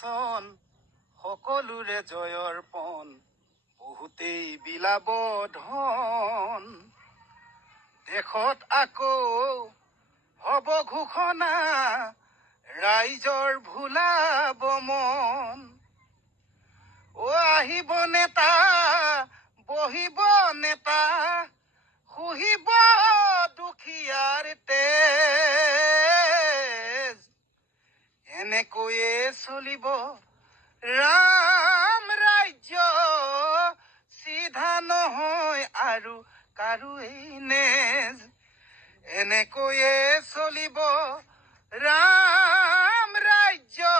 নাচন সকলোৰে জয়ৰ পণ বহুতেই বিলাব ধন। দেশত আকৌ হব ঘোষণা ৰাইজৰ ভোলাব মন অ আহিব নেতা বহিব নেতা শুহিব দুখীয়াৰ তেজ। এনেকৈয়ে চলিব। ৰাম ৰাজ্য চিধা নহয় আৰু কাৰো এই নেজ। এনেকৈয়ে চলিব। ৰাম ৰাজ্য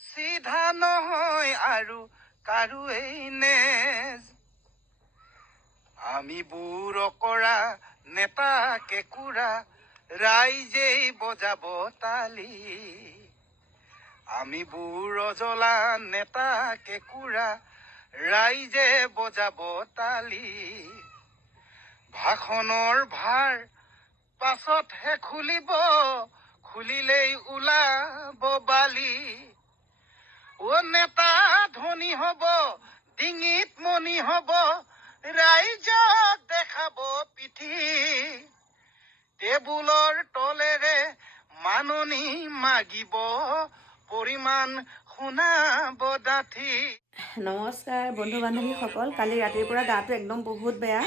চিধা নহয় আৰু কাৰো এই নেজ। আমি বুৰ কৰা নেতা কেঁকুৰা ৰাইজেই বজাব তালি। আমি বুৰ জ্বলা নেতা কেঁকুৰা ৰাইজে বজাব তালি। ভাষণৰ ভাৰ পাছতহে খুলিব খুলিলেই ওলাব বালি। অ নেতা ধনী হব ডিঙিত মণি হব ৰাইজক দেখাব পিঠি। টেবুলৰ তলেৰে মাননি মাগিব পৰিমাণ শুনাব ডাঠি নমস্কাৰ বন্ধু বান্ধৱীসকল কালি ৰাতিৰ পৰা গাটো একদম বহুত বেয়া।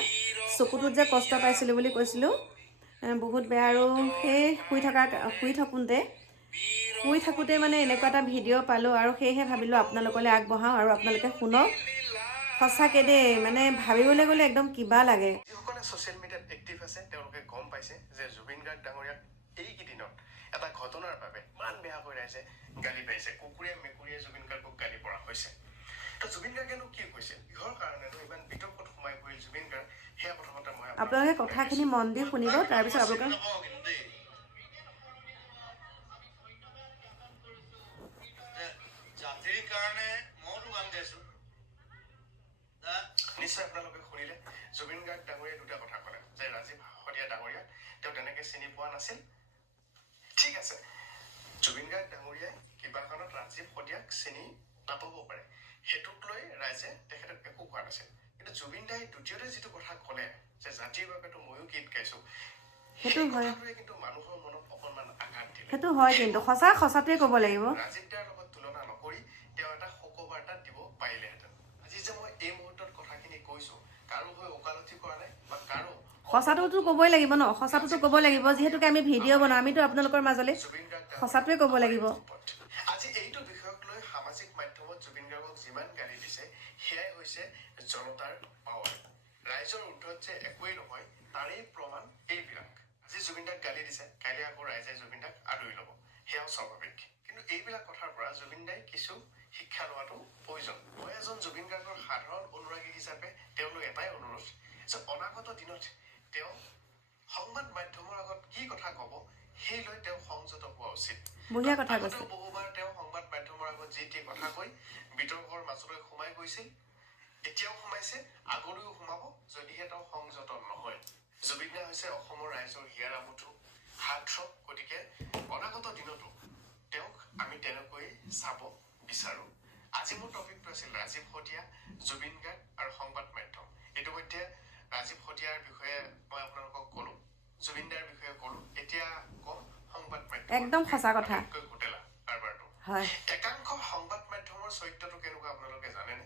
চকুটোত যে কষ্ট পাইছিলোঁ বুলি কৈছিলোঁ বহুত বেয়া আৰু সেই শুই থকা শুই থাকোঁতে শুই থাকোঁতে মানে এনেকুৱা এটা ভিডিঅ' পালোঁ আৰু সেয়েহে ভাবিলোঁ আপোনালোকলৈ আগবঢ়াওঁ আৰু আপোনালোকে শুনক। সঁচাকৈ দেই মানে ভাবিবলৈ গ'লে একদম কিবা লাগে। যিসকলে ছ'চিয়েল মিডিয়াত এক্টিভ আছে তেওঁলোকে গম পাইছে যে জুবিন গাৰ্গ ডাঙৰীয়াক এইকেইদিনত এটা ঘটনাৰ বাবে ইমান বেয়াকৈ ৰাইজে গালি পাইছে। কুকুৰে মেকুৰীয়ে জুবিন গাৰ্গক গালি পৰা হৈছে। তো জুবিন গাৰ্গেনো কি কৈছিল কিহৰ কাৰণেনো ইমান বিতৰ্কত সোমাই পৰিল জুবিন গাৰ্গ? সেয়া প্ৰথমতে মই আপোনাক আপোনালোকে কথাখিনি মন দি শুনিব তাৰপিছত আপোনালোকে নকওঁ কিন্তু দেই। জাতিৰ কাৰণে মইতো গান গাইছো। না নিশ্চয় আপোনালোকে শুনিলে। জুবিন গাৰ্গ ডাঙৰীয়াই দুটা কথা ক'লে যে ৰাজীৱ শদিয়া ডাঙৰীয়াক তেওঁ তেনেকে চিনি পোৱা নাছিল। ঠিক আছে। জুবিন গাৰ্গ ডাঙৰীয়াই কিবা কাৰণত ৰাজীৱ শদিয়াক চিনি নাপাব পাৰে। সেইটোক লৈ ৰাইজে তেখেতক একো কোৱা নাছিল। কিন্তু জুবিন দাই দ্বিতীয়তে যিটো কথা ক'লে যে জাতিৰ বাবেতো ময়ো গীত গাইছো সেইটো সেই হয়। কথাটোৱে কিন্তু মানুহৰ মনত অকণমান আঘাত দিলে। সেইটো হয় কিন্তু সঁচা সঁচাটোৱে ক'ব লাগিব। ৰাজীৱ দাৰ লগত তুলনা নকৰি তেওঁ এটা শোকবাৰ্তা দিব পাৰিলেহেঁতেন। আজি যে মই এই মুহূৰ্তত কথাখিনি কৈছো কাৰো হৈ ওকালতি কৰা নাই সঁচাটোতো ক'বই লাগিব ন? সঁচাটোতো ক'ব লাগিব। যিহেতুকে আমি ভিডিঅ' বনাওঁ আমিতো আপোনালোকৰ মাজলৈ সঁচাটোৱে ক'ব লাগিব। অনাগত দিনত তেওঁ সংবাদ মাধ্যমৰ আগত কি কথা ক'ব সেই লৈ তেওঁ সংযত হোৱা উচিত। বঢ়িয়া কথা কৈছে। আগতেও বহুবাৰ তেওঁ সংবাদ মাধ্যমৰ আগত যি টি কথা কৈ বিতৰ্কৰ মাজলৈ সোমাই গৈছিল এতিয়াও সোমাইছে আগলৈও সোমাব যদিহে তেওঁ সংযত নহয়। জুবিন দা হৈছে অসমৰ ৰাইজৰ হিয়াৰ আমঠু হাৰ্টথ্ৰব গতিকে অনাগত দিনতো তেওঁক আমি তেনেকৈ চাব বিচাৰো। আজি মোৰ টপিকটো আছিল ৰাজীৱ শদিয়া জুবিন গাৰ্গ আৰু সংবাদ মাধ্যম। ইতিমধ্যে ৰাজীৱ শদিয়াৰ বিষয়ে মই আপোনালোকক ক'লো জুবিন দাৰ বিষয়ে ক'লো। এতিয়া ক'ম সংবাদ মাধ্যম একদম সঁচা কথা। হোটেলা কাৰবাৰটো। হয়। একাংশ সংবাদ মাধ্যমৰ চৰিত্ৰটো কেনেকুৱা আপোনালোকে জানেনে?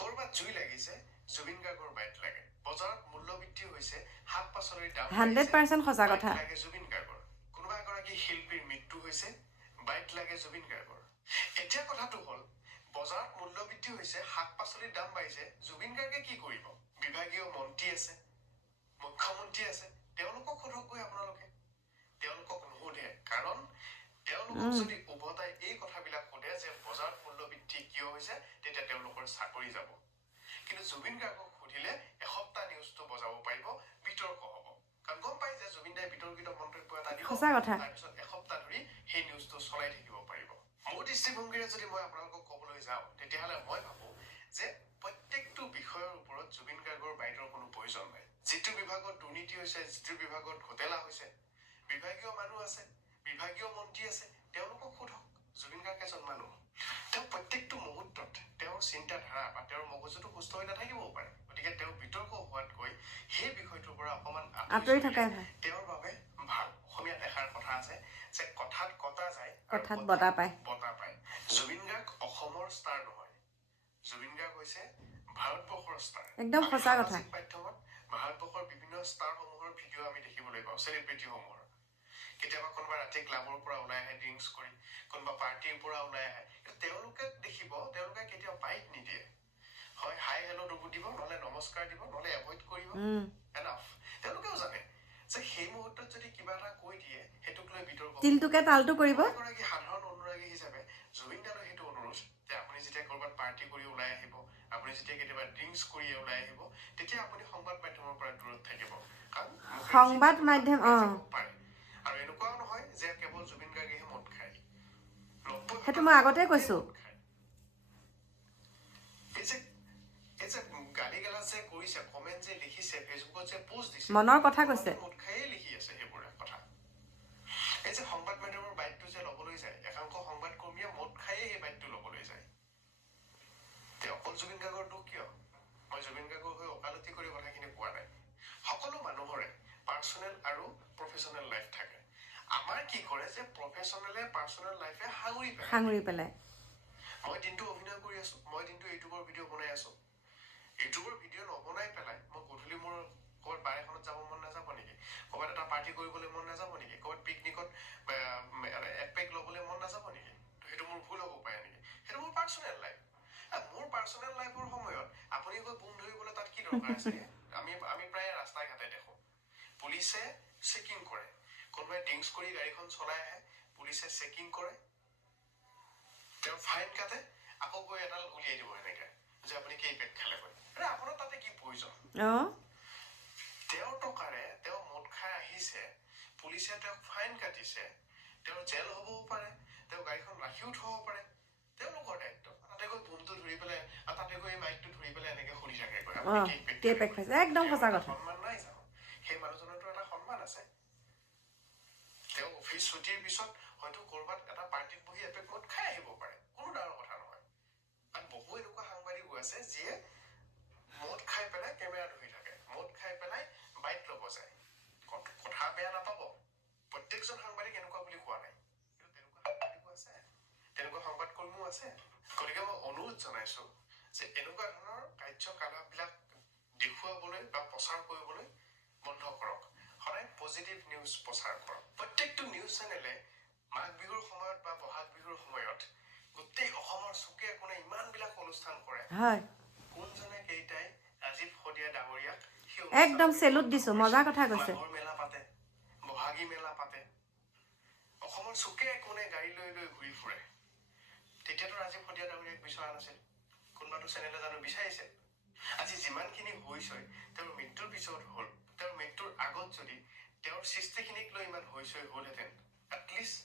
কৰবাত জুই লাগিছে জুবিন গাৰ্গৰ বাইট লাগে। বজাৰত মূল্য বৃদ্ধি হৈছে শাক পাচলিৰ দাম 100% সঁচা বাইট কথা। লাগে জুবিন গাৰ্গৰ। কোনোবা এগৰাকী শিল্পীৰ মৃত্যু হৈছে বাইট লাগে জুবিন গাৰ্গৰ। এতিয়া কথাটো হ'ল বজাৰত মূল্য বৃদ্ধি হৈছে শাক পাচলিৰ দাম বাঢ়িছে। জুবিন গাৰ্গে কি কৰিব? বিভাগীয় মন্ত্ৰী আছে মুখ্যমন্ত্ৰী আছে তেওঁলোকক সোধক গৈ আপোনালোকে। তেওঁলোকক নুসুধে কাৰণ তেওঁলোকক যদি উভতাই এই কথাবিলাক সোধে যে বজাৰত মূল্য বৃদ্ধি কিয় হৈছে তেতিয়া তেওঁলোকৰ চাকৰি যাব। কিন্তু জুবিন গাৰ্গক সুধিলে এসপ্তাহ নিউজটো বজাব পাৰিব বিতৰ্ক হ'ব। কাৰণ গম পাই যে জুবিন দাই বিতৰ্কিত মন্তব্য এটা দিব সঁচা কথা। তাৰপিছত এসপ্তাহ ধৰি সেই নিউজটো চলাই থাকিব পাৰিব মোৰ দৃষ্টিভংগীৰে যদি মই আপোনালোকক ক'বলৈ যাওঁ তেতিয়াহ'লে মই ভাবো যে প্ৰত্যেকটো বিষয়ৰ ওপৰত জুবিন গাৰ্গৰ বাইদেউৰ কোনো প্ৰয়োজন নাই। যিটো বিভাগত দুৰ্নীতি হৈছে যিটো বিভাগত ঘোটেলা হৈছে বিভাগীয় মানুহ আছে বিভাগীয় মন্ত্ৰী আছে তেওঁলোকক সোধক জুবিন গাৰ্গ এজন মানুহ। তেওঁ প্ৰত্যেকটো মুহূৰ্তত তেওঁৰ চিন্তাধাৰা বা তেওঁৰ মগজুটো সুস্থ হৈ নাথাকিবও পাৰে। গতিকে তেওঁ বিতৰ্ক হোৱাতকৈ সেই বিষয়টোৰ পৰা অকণমান আঁতৰি থকাই ভাল। তেওঁৰ বাবে ভাল। অসমীয়াত এষাৰ কথা আছে যে কথাত কটা যায় কথাত বতা পায় বঁটা পায় জুবিন গাৰ্গ অসমৰ ষ্টাৰ নহয় জুবিন গাৰ্গ হৈছে ভাৰতবৰ্ষৰ ষ্টাৰ একদম সঁচা কথা। মাধ্যমত ভাৰতবৰ্ষৰ বিভিন্ন ষ্টাৰসমূহৰ ভিডিঅ' আমি দেখিবলৈ পাওঁ চেলিব্ৰিটিসমূহৰ কেতিয়াবা কোনোবা ৰাতি ক্লাবৰ পৰা ওলাই আহে ড্ৰিংকছ কৰি কোনোবা পাৰ্টিৰ পৰা ওলাই আহে তেওঁলোকে দেখিব তেওঁলোকে কেতিয়াও বাইক নিদিয়ে। হয় হাই হেল্ল' ডুবু দিব নহ'লে নমস্কাৰ দিব নহ'লে এভইড কৰিব। এনাফ তেওঁলোকেও জানে যে সেই মুহূৰ্তত যদি কিবা এটা কৈ দিয়ে সেইটোক লৈ বিতৰ্ক তিলটোকে তালটো কৰিব। এগৰাকী সাধাৰণ অনুৰাগী হিচাপে জুবিন দালৈ সেইটো অনুৰোধ যে আপুনি যেতিয়া ক'ৰবাত পাৰ্টি কৰি ওলাই আহিব যেতিয়া কেতিয়াবা ড্ৰিংকছ কৰি ওলাই আহিব তেতিয়া আপুনি সংবাদ মাধ্যমৰ পৰা দূৰত থাকিব কাৰণ সংবাদ কথা মাধ্যম, পাৰে। আৰু এনেকুৱাও নহয় যে কেৱল জুবিন গাৰ্গেহে মদ খায় সেইটো মই আগতে কৈছো। মদ খায়। এই অকল জুবিন গাৰ্গৰ দুখ কিয়? মই জুবিন গাৰ্গৰ হৈ ওকালতি কৰি কথাখিনি কোৱা নাই। সকলো মানুহৰে পাৰ্চনেল আৰু প্ৰফেচনেল লাইফ থাকে। আমাৰ কি কৰে যে প্ৰফেচনেলে পাৰ্চনেল লাইফে সাঙুৰি পেলায়। সাঙুৰি পেলাই মই দিনটো অভিনয় কৰি আছো। মই দিনটো ইউটিউবৰ ভিডিঅ' বনাই আছো। ইউটিউবৰ ভিডিঅ' নবনাই পেলাই মই গধূলি মোৰ ক'ৰবাত বাৰ এখনত যাব মন নাযাব নেকি? ক'ৰবাত এটা পাৰ্টি কৰিবলৈ মন নাযাব নেকি? ক'ৰবাত পিকনিকত এক পেক ল'বলৈ মন নাযাব নেকি? তো সেইটো মোৰ ভুল হ'ব। আছে। আমি আমি প্ৰায় ৰাস্তাই ঘাটে দেখোঁ। পুলিচে চেকিং কৰে। কোনোবাই ড্ৰিংকছ কৰি গাড়ীখন চলাই আহে পুলিচে চেকিং কৰে। তেওঁ ফাইন কাটে আকৌ গৈ এডাল উলিয়াই দিব এনেকে যে আপুনি কেই পেক খালে গৈ আপোনাৰ তাতে কি প্ৰয়োজন? তেওঁৰ টকাৰে তেওঁ মদ খাই আহিছে পুলিচে তেওঁক ফাইন কাটিছে তেওঁৰ জেল হ'বও পাৰে তেওঁ গাড়ীখন ৰাখিও থ'ব পাৰে। পেক? খাইছে একদম সঁচা কথা। সন্মান নাই জানো সেই মানুহজনৰতো এটা সন্মান আছে। তেওঁ অফিচ ছুটিৰ পিছত হয়তো ক'ৰবাত এটা পাৰ্টিত বহি এপেক মদ খাই আহিব পাৰে। কোনো ডাঙৰ কথা নহয়। কাৰণ বহু এনেকুৱা সাংবাদিকো আছে যিয়ে মদ খাই পেলাই কেমেৰা ধৰি থাকে। মদ খাই পেলাই বাইক ল'ব যায়। ক- কথা বেয়া নাপাব। প্ৰত্যেকজন সাংবাদিক এনেকুৱা বুলি কোৱা নাই। কিন্তু তেনেকুৱা সাংবাদিকো আছে। তেনেকুৱা সংবাদ কৰ্মীও আছে। গতিকে মই অনুৰোধ জনাইছো যে এনেকুৱা ধৰণৰ কাৰ্যকলাপবিলাক দেখুৱাবলৈ বা প্ৰচাৰ কৰিবলৈ বন্ধ কৰক। সদায় পজিটিভ নিউজ প্ৰচাৰ কৰক। প্ৰত্যেকটো নিউজ চেনেলে মাঘ বিহুৰ সময়ত বা বহাগ বিহুৰ সময়ত গোটেই অসমৰ চুকে কোণে ইমানবিলাক অনুষ্ঠান কৰে। কোনজনে কেইটাই ৰাজীৱ শদিয়া ডাঙৰীয়াক একদম চেলুট দিছো। মজা কথা কৈছে। মেলা পাতে বহাগী মেলা পাতে। অসমৰ চুকে কোণে গাড়ী লৈ লৈ ঘূৰি ফুৰে। তেতিয়াতো ৰাজীৱ শদিয়া ডাঙৰীয়াক বিচৰা নাছিল। কোনোবাটো চেনেলে জানো বিচাৰিছে আজি যিমানখিনি হৈছে তেওঁৰ মৃত্যুৰ পিছত হ'ল তেওঁৰ মৃত্যুৰ আগত যদি তেওঁৰ সৃষ্টিখিনিক লৈ ইমান হৈচৈ হ'লহেঁতেন এটলিষ্ট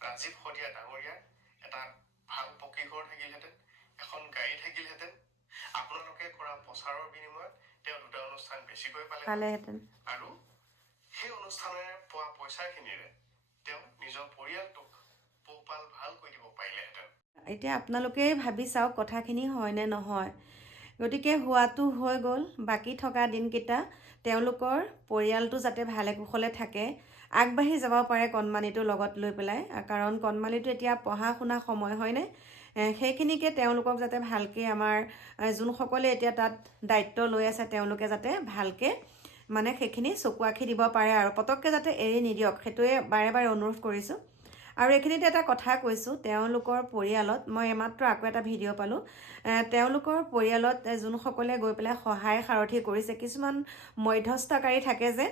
ৰাজীৱ শদিয়া ডাঙৰীয়াৰ এটা ভাল পকী ঘৰ থাকিলহেঁতেন এখন গাড়ী থাকিলহেঁতেন আপোনালোকে কৰা প্ৰচাৰৰ বিনিময়ত তেওঁ দুটা অনুষ্ঠান বেছিকৈ পালে পালেহেঁতেন। আৰু সেই অনুষ্ঠানেৰে পোৱা পইচাখিনিৰে তেওঁ নিজৰ পৰিয়ালটোক পোহপাল ভালকৈ দিব পাৰিলেহেঁতেন। এতিয়া আপোনালোকেই ভাবি চাওক কথাখিনি হয় নে নহয়। গতিকে হোৱাটো হৈ গ'ল বাকী থকা দিনকেইটা তেওঁলোকৰ পৰিয়ালটো যাতে ভালে কুশলে থাকে আগবাঢ়ি যাব পাৰে কণমানিটোৰ লগত লৈ পেলাই। কাৰণ কণমানিটো এতিয়া পঢ়া শুনা সময় হয়নে? সেইখিনিকে তেওঁলোকক যাতে ভালকৈ আমাৰ যোনসকলে এতিয়া তাত দায়িত্ব লৈ আছে তেওঁলোকে যাতে ভালকৈ মানে সেইখিনি চকু আখি দিব পাৰে আৰু পটককৈ যাতে এৰি নিদিয়ক। সেইটোৱে বাৰে বাৰে অনুৰোধ কৰিছোঁ। আৰু এইখিনিতে এটা কথা কৈছোঁ তেওঁলোকৰ পৰিয়ালত মই এইমাত্ৰ আকৌ এটা ভিডিঅ' পালোঁ তেওঁলোকৰ পৰিয়ালত যোনসকলে গৈ পেলাই সহায় সাৰথি কৰিছে কিছুমান মধ্যস্থকাৰী থাকে যে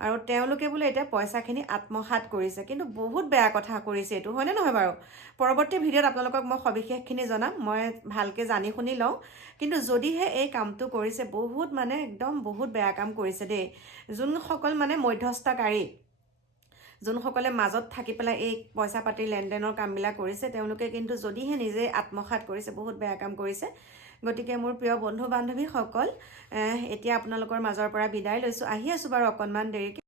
আৰু তেওঁলোকে বোলে এতিয়া পইচাখিনি আত্মসাত কৰিছে কিন্তু বহুত বেয়া কথা কৰিছে এইটো হয়নে নহয় বাৰু? পৰৱৰ্তী ভিডিঅ'ত আপোনালোকক মই সবিশেষখিনি জনাম মই ভালকৈ জানি শুনি লওঁ কিন্তু যদিহে এই কামটো কৰিছে বহুত মানে একদম বহুত বেয়া কাম কৰিছে দেই যোনসকল মানে মধ্যস্থকাৰী যোনসকলে মাজত থাকি পেলাই এই পইচা পাতি লেনদেনৰ কামবিলাক কৰিছে তেওঁলোকে কিন্তু যদিহে নিজে আত্মসাত কৰিছে বহুত বেয়া কাম কৰিছে। গতিকে মোৰ প্ৰিয় বন্ধু বান্ধৱীসকল এতিয়া আপোনালোকৰ মাজৰ পৰা বিদায় লৈছোঁ। আহি আছোঁ বাৰু অকণমান দেৰিকৈ।